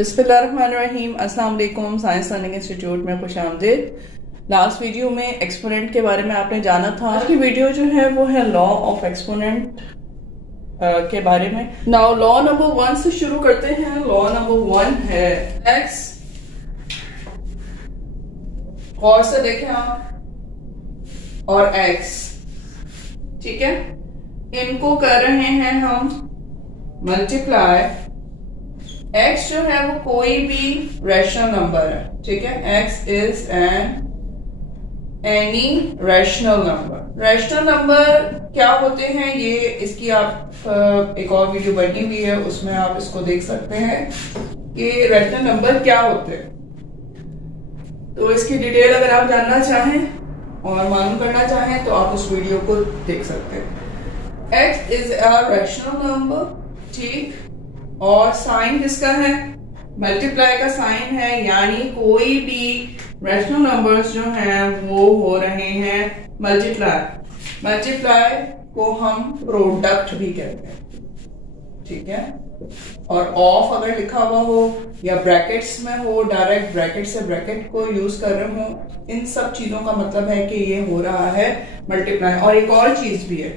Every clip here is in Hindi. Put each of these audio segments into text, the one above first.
बिस्मिल्लाहिर्रहमानिर्रहीम। अस्सलाम वालेकुम। साइंस लर्निंग इंस्टीट्यूट में खुश आमदीद। लास्ट वीडियो में एक्सपोनेंट के बारे में आपने जाना था। आज की वीडियो जो है वो है लॉ ऑफ एक्सपोनेंट के बारे में। नाउ लॉ नंबर 1 से शुरू करते हैं। लॉ नंबर 1 है x, और से देखें आप, और x, ठीक है, इनको कर रहे हैं हम मल्टीप्लाई। x जो है वो कोई भी रैशनल नंबर है, ठीक है। x is any rational number. Rational number क्या होते हैं, ये इसकी आप एक और वीडियो बनी हुई है, उसमें आप इसको देख सकते हैं कि रैशनल नंबर क्या होते हैं। तो इसकी डिटेल अगर आप जानना चाहें और मालूम करना चाहें तो आप उस वीडियो को देख सकते हैं। x is a rational number, ठीक, और साइन किसका है, मल्टीप्लाई का साइन है, यानी कोई भी रैशनल नंबर्स जो हैं वो हो रहे हैं मल्टीप्लाई। मल्टीप्लाई को हम प्रोडक्ट भी कहते हैं, ठीक है। और ऑफ अगर लिखा हुआ हो या ब्रैकेट्स में हो, डायरेक्ट ब्रैकेट से ब्रैकेट को यूज कर रहे हो, इन सब चीजों का मतलब है कि ये हो रहा है मल्टीप्लाई। और एक और चीज भी है,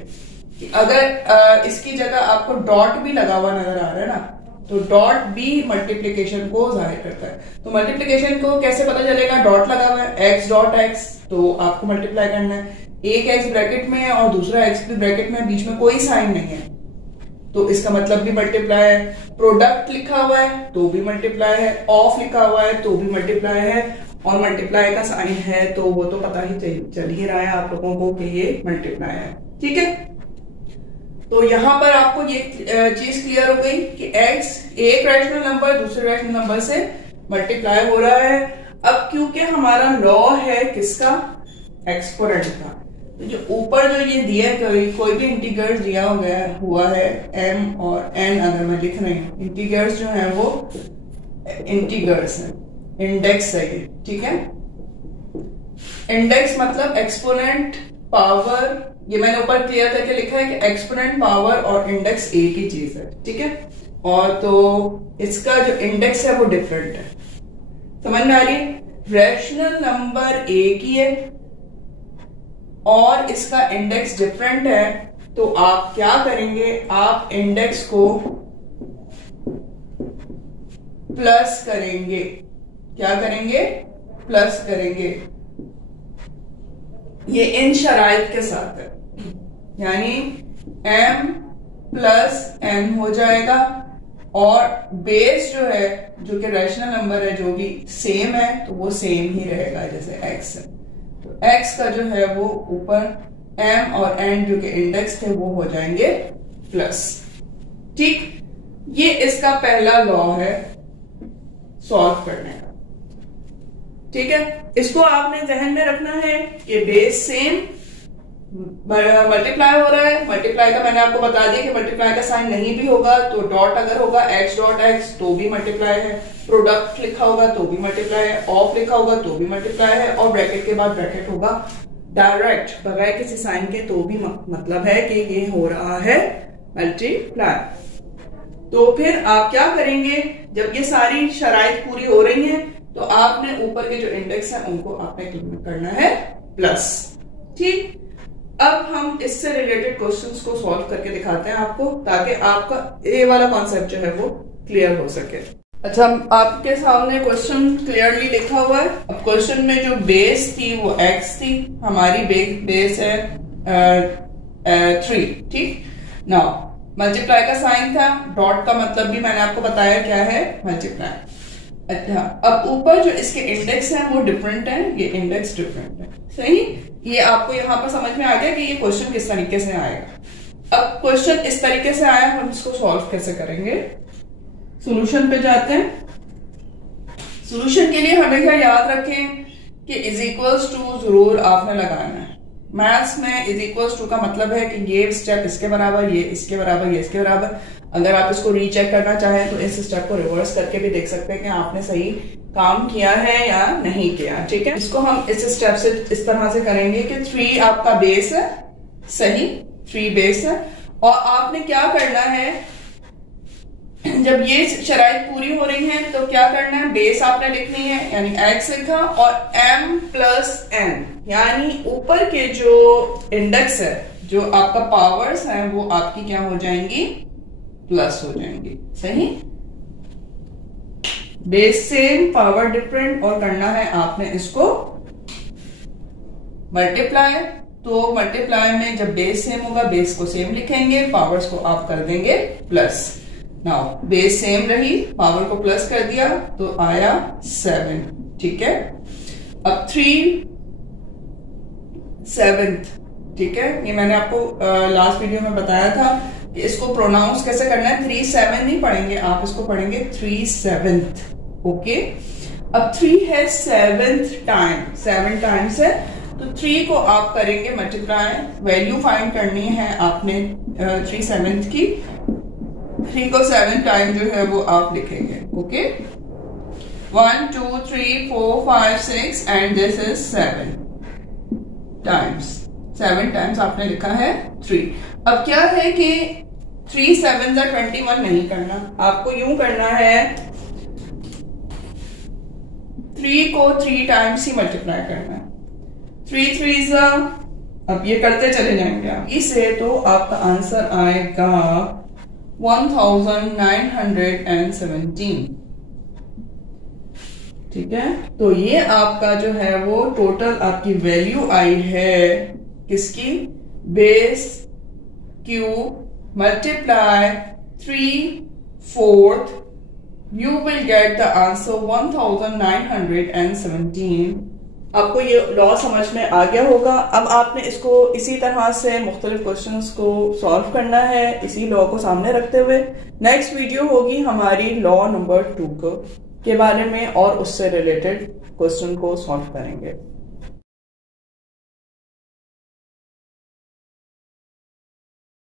अगर इसकी जगह आपको डॉट भी लगा हुआ नजर आ रहा है ना, तो डॉट भी मल्टीप्लिकेशन को जाहिर करता है। तो मल्टीप्लिकेशन को कैसे पता चलेगा, डॉट लगा हुआ है, x डॉट x, तो आपको मल्टीप्लाई करना है। एक x ब्रैकेट में है और दूसरा x भी ब्रैकेट में, बीच में कोई साइन नहीं है, तो इसका मतलब भी मल्टीप्लाई है। प्रोडक्ट लिखा हुआ है तो भी मल्टीप्लाई है, ऑफ लिखा हुआ है तो भी मल्टीप्लाई है, और मल्टीप्लाई का साइन है तो वो तो पता ही चल ही रहा है आप लोगों को कि ये मल्टीप्लाई है, ठीक है। तो यहां पर आपको ये चीज क्लियर हो गई कि x एक रैशनल नंबर दूसरे रैशनल नंबर से मल्टीप्लाई हो रहा है। अब क्योंकि हमारा लॉ है किसका, एक्सपोनेंट का, तो जो ऊपर जो ये दिया है, कोई भी इंटीग्रल दिया हुआ है m और n, अगर मैं लिख रही हूँ, इंटीग्रल्स जो है वो इंटीग्रल्स है, इंडेक्स है ये, ठीक है। इंडेक्स मतलब एक्सपोनेंट पावर, ये मैंने ऊपर क्लियर करके लिखा है कि एक्सपोनेंट पावर और इंडेक्स एक ही चीज है, ठीक है। और तो इसका जो इंडेक्स है वो डिफरेंट है, समझ में आ रही है। रैशनल नंबर एक ही है और इसका इंडेक्स डिफरेंट है, तो आप क्या करेंगे, आप इंडेक्स को प्लस करेंगे। क्या करेंगे, प्लस करेंगे। ये इन शराइत के साथ है, यानी m प्लस n हो जाएगा, और बेस जो है, जो कि रैशनल नंबर है, जो भी सेम है तो वो सेम ही रहेगा, जैसे x है तो x का जो है वो ऊपर m और n जो कि इंडेक्स थे वो हो जाएंगे प्लस, ठीक। ये इसका पहला लॉ है सॉल्व करने का, ठीक है। इसको आपने जहन में रखना है कि बेस सेम, मल्टीप्लाई हो रहा है। मल्टीप्लाई का मैंने आपको बता दिया कि मल्टीप्लाई का साइन नहीं भी होगा तो डॉट अगर होगा x डॉट x तो भी मल्टीप्लाई है, प्रोडक्ट लिखा होगा तो भी मल्टीप्लाई है, ऑफ लिखा होगा तो भी मल्टीप्लाई है, और ब्रैकेट के बाद ब्रैकेट होगा डायरेक्ट बगैर किसी साइन के, तो भी मतलब है कि ये हो रहा है मल्टीप्लाई। तो फिर आप क्या करेंगे, जब ये सारी शराइत पूरी हो रही है तो आपने ऊपर के जो इंडेक्स है उनको आपने करना है प्लस, ठीक। अब हम इससे रिलेटेड क्वेश्चंस को सॉल्व करके दिखाते हैं आपको, ताकि आपका ये वाला कॉन्सेप्ट जो है वो क्लियर हो सके। अच्छा, आपके सामने क्वेश्चन क्लियरली लिखा हुआ है। अब क्वेश्चन में जो बेस थी वो x थी, हमारी बेस है 3, ठीक। नाउ मल्टीप्लाई का साइन था, डॉट का मतलब भी मैंने आपको बताया क्या है, मल्टीप्लाई। अच्छा, अब ऊपर जो इसके इंडेक्स हैं वो डिफरेंट है, ये इंडेक्स डिफरेंट है, सही। ये आपको यहां पर समझ में आ गया कि ये क्वेश्चन किस तरीके से आएगा। अब क्वेश्चन इस तरीके से आया, हम इसको सॉल्व कैसे करेंगे। सॉल्यूशन पे जाते हैं। सॉल्यूशन के लिए हमेशा याद रखें कि इज इक्वल्स टू जरूर आपने लगाना है। मैथ्स में इज इक्वल्स टू का मतलब है कि ये स्टेप इसके बराबर, ये इसके बराबर, ये इसके बराबर। अगर आप इसको रीचेक करना चाहें तो इस स्टेप को रिवर्स करके भी देख सकते हैं कि आपने सही काम किया है या नहीं किया, ठीक है। इसको हम इस स्टेप से इस तरह से करेंगे कि 3 आपका बेस है, सही, 3 बेस है, और आपने क्या करना है, जब ये शराइत पूरी हो रही है तो क्या करना है, बेस आपने लिखनी है, यानी x लिखा और m प्लस n, यानी ऊपर के जो इंडेक्स है, जो आपका पावर्स है, वो आपकी क्या हो जाएंगी, प्लस हो जाएंगी। सही, बेस सेम पावर डिफरेंट, और करना है आपने इसको मल्टीप्लाई। तो मल्टीप्लाई में जब बेस सेम होगा, बेस को सेम लिखेंगे, पावर्स को आप कर देंगे प्लस। नाउ बेस सेम रही, पावर को प्लस कर दिया तो आया 7। ठीक है, अब 3/7, ठीक है, ये मैंने आपको लास्ट वीडियो में बताया था कि इसको प्रोनाउंस कैसे करना है। 3/7 नहीं पढ़ेंगे आप, इसको पढ़ेंगे 3/7। ओके, अब 3 है 7th टाइम, 7 टाइम्स है, तो 3 को आप करेंगे मल्टीप्लाई, वैल्यू फाइंड करनी है आपने 3/7 की। 3 को 7 टाइम जो है वो आप लिखेंगे। Okay, 1 2 3 4 5 6 and this is 7 times. 7 times आपने लिखा है 3। अब क्या है कि 3 7 21 नहीं करना, आपको यूं करना है 3 को 3 टाइम्स ही मल्टीप्लाई करना है। 3 3 अब ये करते चले जाएंगे आप इसे, तो आपका आंसर आएगा 1917। ठीक है, तो ये आपका जो है वो टोटल आपकी वैल्यू आई है किसकी, base cube multiply 3/4, you will get the answer 1917। आपको ये लॉ समझ में आ गया होगा। अब आपने इसको इसी तरह से मुख्तलिफ क्वेश्चंस को सॉल्व करना है, इसी लॉ को सामने रखते हुए। नेक्स्ट वीडियो होगी हमारी लॉ नंबर 2 के बारे में, और उससे रिलेटेड क्वेश्चन को सॉल्व करेंगे।